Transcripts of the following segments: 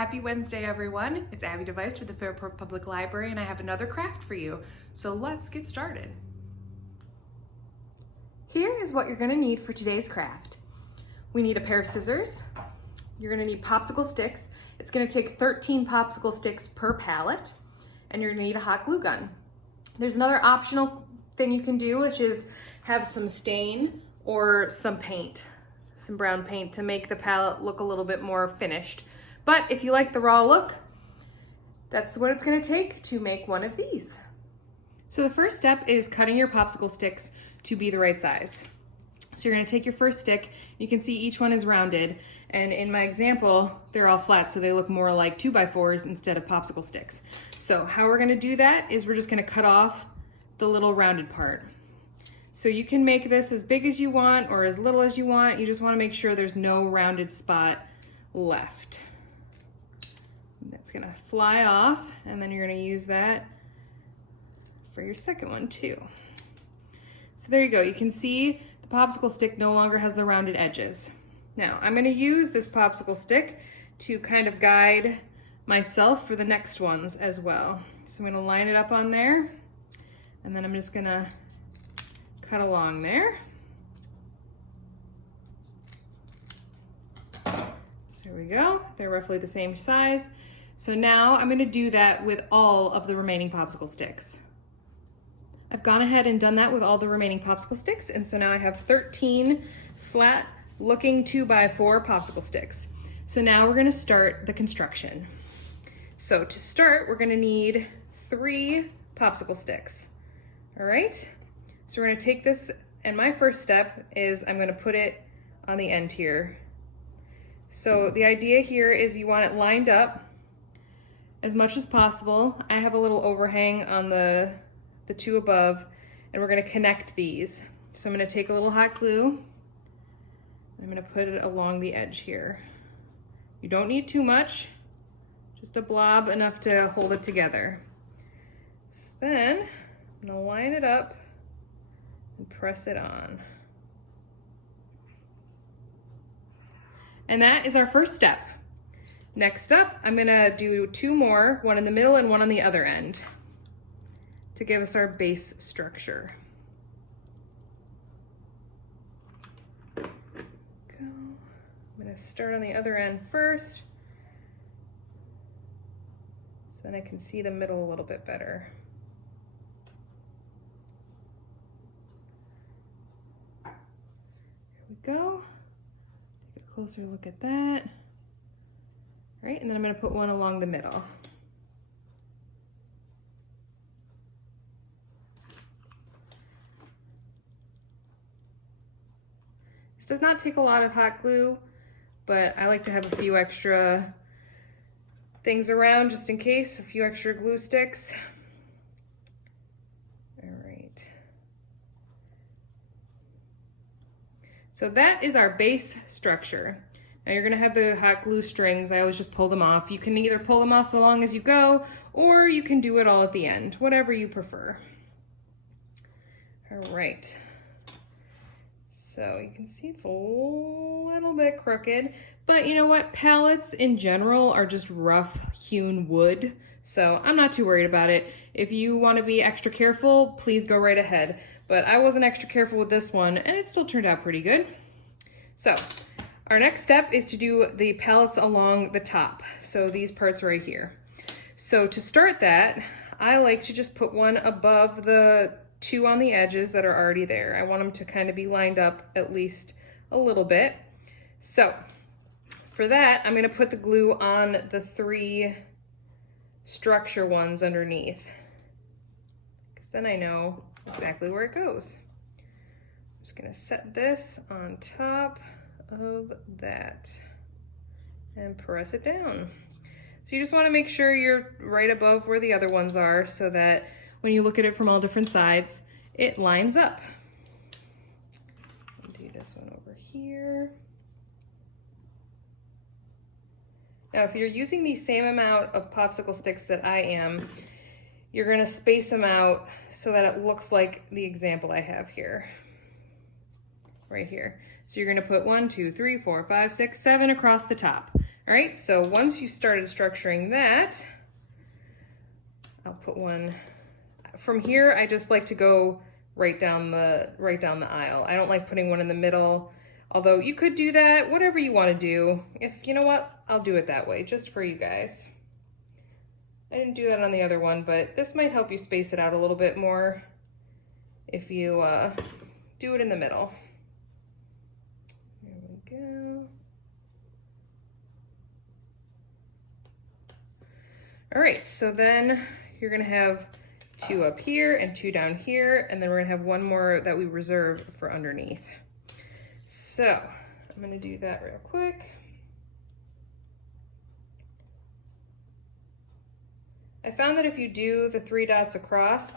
Happy Wednesday, everyone. It's Abby Device with the Fairport Public Library, and I have another craft for you. So let's get started. Here is what you're gonna need for today's craft. We need a pair of scissors. You're gonna need popsicle sticks. It's gonna take 13 popsicle sticks per pallet, and you're gonna need a hot glue gun. There's another optional thing you can do, which is have some stain or some paint, some brown paint to make the pallet look a little bit more finished. But if you like the raw look, that's what it's gonna take to make one of these. So the first step is cutting your popsicle sticks to be the right size. So you're gonna take your first stick, you can see each one is rounded, and in my example, they're all flat, so they look more like 2x4s instead of popsicle sticks. So how we're gonna do that is we're just gonna cut off the little rounded part. So you can make this as big as you want or as little as you want, you just wanna make sure there's no rounded spot left. That's gonna fly off, and then you're gonna use that for your second one too. So there you go, you can see the popsicle stick no longer has the rounded edges. Now I'm gonna use this popsicle stick to kind of guide myself for the next ones as well. So I'm gonna line it up on there, and then I'm just gonna cut along there. So there we go, they're roughly the same size. So now I'm gonna do that with all of the remaining popsicle sticks. I've gone ahead and done that with all the remaining popsicle sticks, and so now I have 13 flat looking 2x4 popsicle sticks. So now we're gonna start the construction. So to start, we're gonna need 3 popsicle sticks, all right? So we're gonna take this, and my first step is I'm gonna put it on the end here. So the idea here is you want it lined up as much as possible. I have a little overhang on the two above, and we're gonna connect these. So I'm gonna take a little hot glue, I'm gonna put it along the edge here. You don't need too much, just a blob enough to hold it together. So then I'm gonna line it up and press it on. And that is our first step. Next up, I'm gonna do 2 more, one in the middle and one on the other end, to give us our base structure. Go. I'm gonna start on the other end first, so then I can see the middle a little bit better. Here we go. Take a closer look at that. All right, and then I'm gonna put one along the middle. This does not take a lot of hot glue, but I like to have a few extra things around just in case, a few extra glue sticks. All right. So that is our base structure. Now you're gonna have the hot glue strings. I always just pull them off. You can either pull them off along as you go, or you can do it all at the end, whatever you prefer. All right. So you can see it's a little bit crooked, but you know what? Pallets in general are just rough hewn wood, so I'm not too worried about it. If you wanna be extra careful, please go right ahead. But I wasn't extra careful with this one, and it still turned out pretty good. So, our next step is to do the pallets along the top. So these parts right here. So to start that, I like to just put one above the 2 on the edges that are already there. I want them to kind of be lined up at least a little bit. So for that, I'm gonna put the glue on the 3 structure ones underneath, because then I know exactly where it goes. I'm just gonna set this on top of that and press it down. So you just want to make sure you're right above where the other ones are, so that when you look at it from all different sides, it lines up. I'll do this one over here. Now if you're using the same amount of popsicle sticks that I am, you're going to space them out so that it looks like the example I have here. Right here. So you're gonna put 1, 2, 3, 4, 5, 6, 7 across the top. All right, so once you've started structuring that, I'll put one, from here I just like to go right down the aisle. I don't like putting one in the middle, although you could do that, whatever you want to do. If, you know what, I'll do it that way, just for you guys. I didn't do that on the other one, but this might help you space it out a little bit more if you do it in the middle. There we go. All right, so then you're gonna have 2 up here and 2 down here, and then we're gonna have 1 more that we reserve for underneath. So I'm gonna do that real quick. I found that if you do the 3 dots across,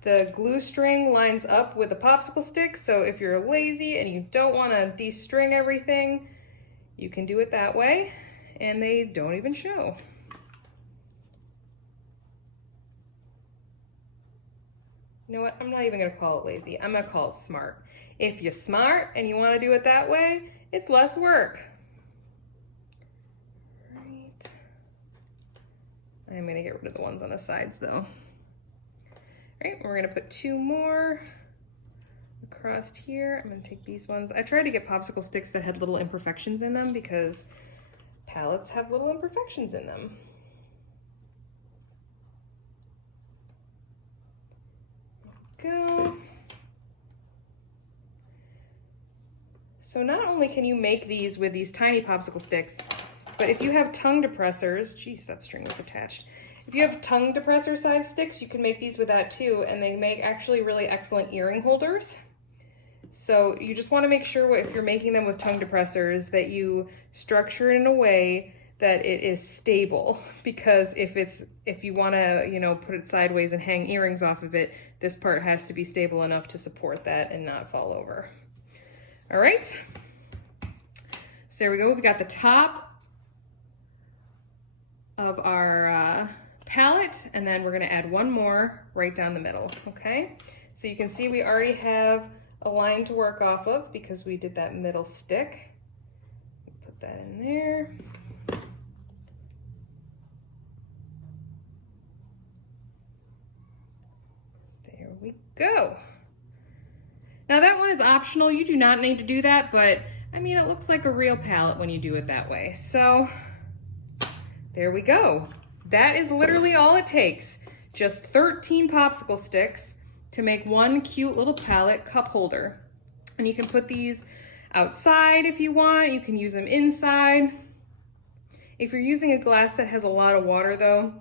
the glue string lines up with the popsicle stick, so if you're lazy and you don't wanna de-string everything, you can do it that way, and they don't even show. You know what, I'm not even gonna call it lazy, I'm gonna call it smart. If you're smart and you wanna do it that way, it's less work. Right. I'm gonna get rid of the ones on the sides though. All right, we're gonna put 2 more across here. I'm gonna take these ones. I tried to get popsicle sticks that had little imperfections in them because pallets have little imperfections in them. Go. So not only can you make these with these tiny popsicle sticks, but if you have tongue depressors, geez, that string was attached. If you have tongue depressor size sticks, you can make these with that too, and they make actually really excellent earring holders. So you just want to make sure if you're making them with tongue depressors that you structure it in a way that it is stable, because if you want to, you know, put it sideways and hang earrings off of it, this part has to be stable enough to support that and not fall over. All right, so there we go. We've got the top of our pallet, and then we're going to add 1 more right down the middle. Okay, so you can see we already have a line to work off of because we did that middle stick. Put that in there. There we go. Now that one is optional, you do not need to do that, but I mean, it looks like a real pallet when you do it that way. So there we go. That is literally all it takes. Just 13 popsicle sticks to make 1 cute little pallet cup holder. And you can put these outside if you want, you can use them inside. If you're using a glass that has a lot of water though,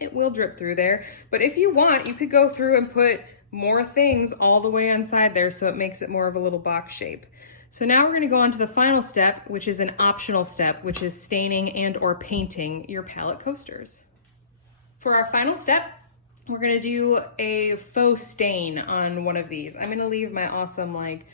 it will drip through there. But if you want, you could go through and put more things all the way inside there so it makes it more of a little box shape. So now we're gonna go on to the final step, which is an optional step, which is staining and or painting your pallet coasters. For our final step, we're gonna do a faux stain on one of these. I'm gonna leave my awesome like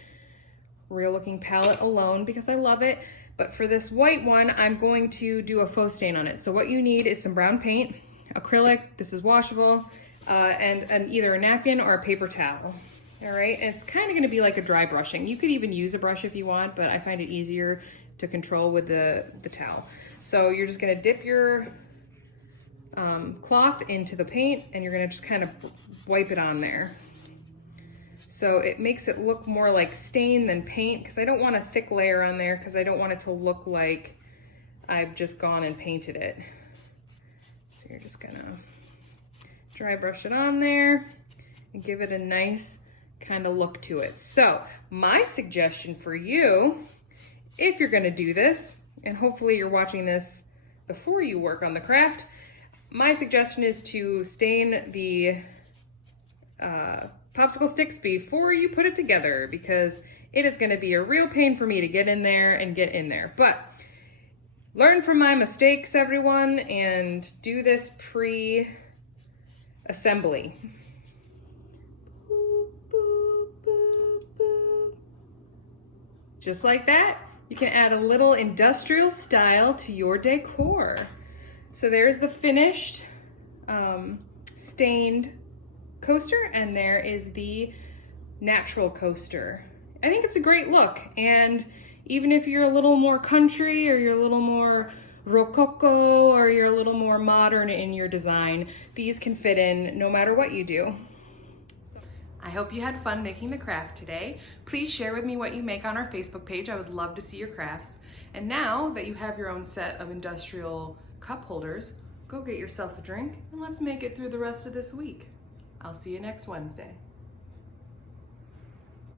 real looking palette alone because I love it. But for this white one, I'm going to do a faux stain on it. So what you need is some brown paint, acrylic, this is washable, and either a napkin or a paper towel. All right, and it's kind of gonna be like a dry brushing. You could even use a brush if you want, but I find it easier to control with the towel. So you're just gonna dip your cloth into the paint and you're gonna just kind of wipe it on there. So it makes it look more like stain than paint because I don't want a thick layer on there because I don't want it to look like I've just gone and painted it. So you're just gonna dry brush it on there and give it a nice kind of look to it. So my suggestion for you, if you're gonna do this, and hopefully you're watching this before you work on the craft, my suggestion is to stain the popsicle sticks before you put it together because it is gonna be a real pain for me to get in there and get in there. But learn from my mistakes, everyone, and do this pre-assembly. Just like that, you can add a little industrial style to your decor. So there's the finished stained coaster, and there is the natural coaster. I think it's a great look, and even if you're a little more country or you're a little more Rococo or you're a little more modern in your design, these can fit in no matter what you do. I hope you had fun making the craft today. Please share with me what you make on our Facebook page. I would love to see your crafts. And now that you have your own set of industrial cup holders, go get yourself a drink and let's make it through the rest of this week. I'll see you next Wednesday.